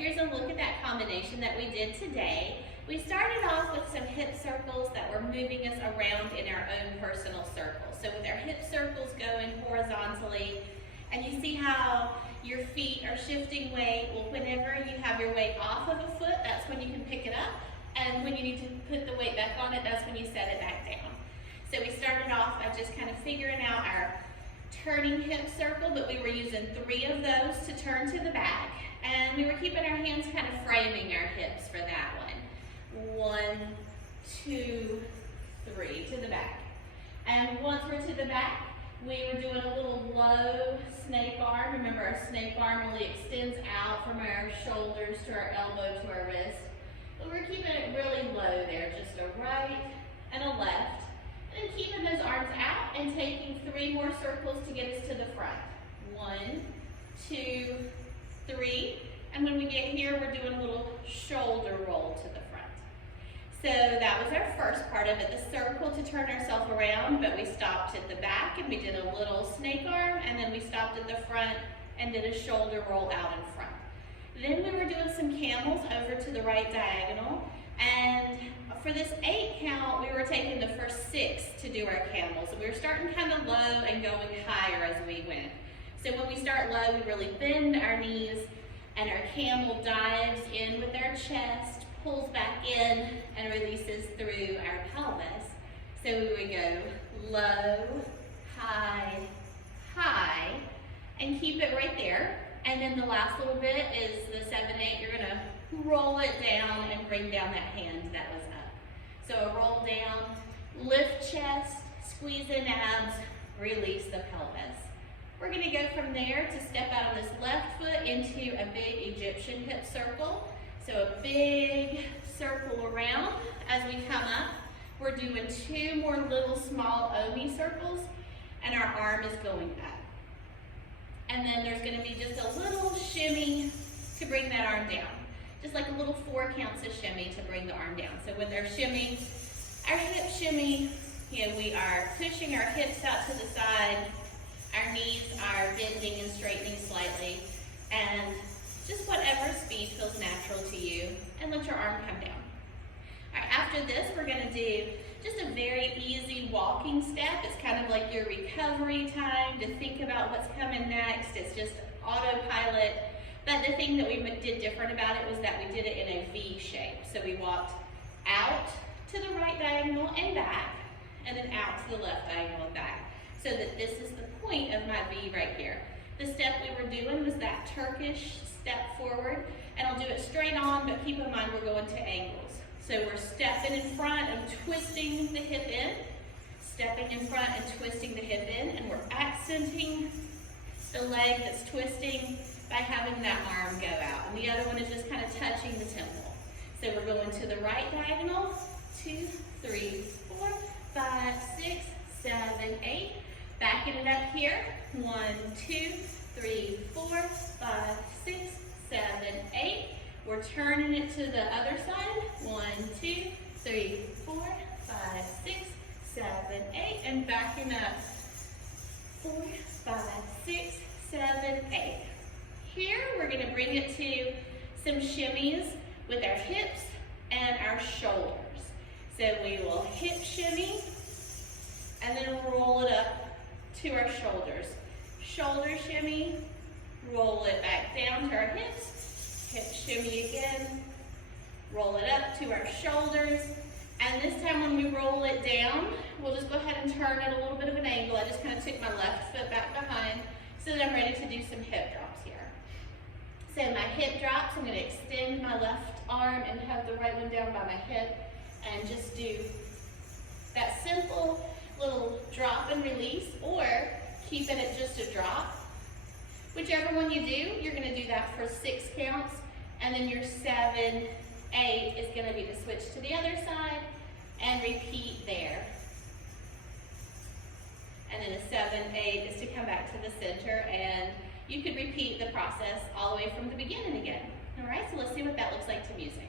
here's a look at that combination that we did today. We started off with some hip circles that were moving us around in our own personal circles. So with our hip circles going horizontally, and you see how your feet are shifting weight. Well, whenever you have your weight off of a foot, that's when you can pick it up. And when you need to put the weight back on it, that's when you set it back down. So we started off by just kind of figuring out our turning hip circle, but we were using 3 of those to turn to the back. And we were keeping our hands kind of framing our hips for that one. 1, 2, 3 to the back. And once we're to the back, we were doing a little low snake arm. Remember, our snake arm really extends out from our shoulders to our elbow to our wrist. But we're keeping it really low there, just a right and a left. And then keeping those arms out and taking 3 more circles to get us to the front. 1, 2, 3. And when we get here, we're doing a little shoulder roll to the front. So that was our first part of it, the circle to turn ourselves around, but we stopped at the back and we did a little snake arm, and then we stopped at the front and did a shoulder roll out in front. Then we were doing some camels over to the right diagonal, and for this 8 count, we were taking the first 6 to do our camels. We were starting kind of low and going higher as we went. So when we start low, we really bend our knees, and our camel dives in with our chest, pulls back in, and releases through our pelvis. So we would go low, high, high, and keep it right there. And then the last little bit is the 7-8. You're gonna roll it down and bring down that hand that was up. So a roll down, lift chest, squeeze in abs, release the pelvis. We're gonna go from there to step out on this left foot into a big Egyptian hip circle. So a big circle around. As we come up, we're doing 2 more little small omi circles, and our arm is going up. And then there's gonna be just a little shimmy to bring that arm down. Just like a little 4 counts of shimmy to bring the arm down. So with our shimmy, our hip shimmy, we are pushing our hips out to the side. Our knees are bending and straightening slightly. And just whatever speed feels natural to you, and let your arm come down. All right, after this, we're gonna do just a very easy walking step. It's kind of like your recovery time to think about what's coming next. It's just autopilot. But the thing that we did different about it was that we did it in a V shape. So we walked out to the right diagonal and back, and then out to the left diagonal and back. So that this is the point of my V right here. The step we were doing was that Turkish step forward, and I'll do it straight on, but keep in mind we're going to angles. So we're stepping in front and twisting the hip in, stepping in front and twisting the hip in, and we're accenting the leg that's twisting by having that arm go out. And the other one is just kind of touching the temple. So we're going to the right diagonal, 2, 3, 4, 5, 6, 7, 8. Backing it up here, 1, 2, 3, 4, 5, 6, 7, 8. We're turning it to the other side. 1, 2, 3, 4, 5, 6, 7, 8. And backing up. 4, 5, 6, 7, 8. Here, we're going to bring it to some shimmies with our hips and our shoulders. So we will hip shimmy and then roll it up to our shoulders. Shoulder shimmy, roll it back down to our hips, hip shimmy again, roll it up to our shoulders, and this time when we roll it down, we'll just go ahead and turn at a little bit of an angle. I just kind of took my left foot back behind so that I'm ready to do some hip drops here. So my hip drops, I'm going to extend my left arm and have the right one down by my hip and just do that simple little drop and release, or keeping it just a drop. Whichever one you do, you're going to do that for 6 counts, and then your 7, 8 is going to be to switch to the other side and repeat there. And then a 7, 8 is to come back to the center, and you could repeat the process all the way from the beginning again. All right, so let's see what that looks like to music.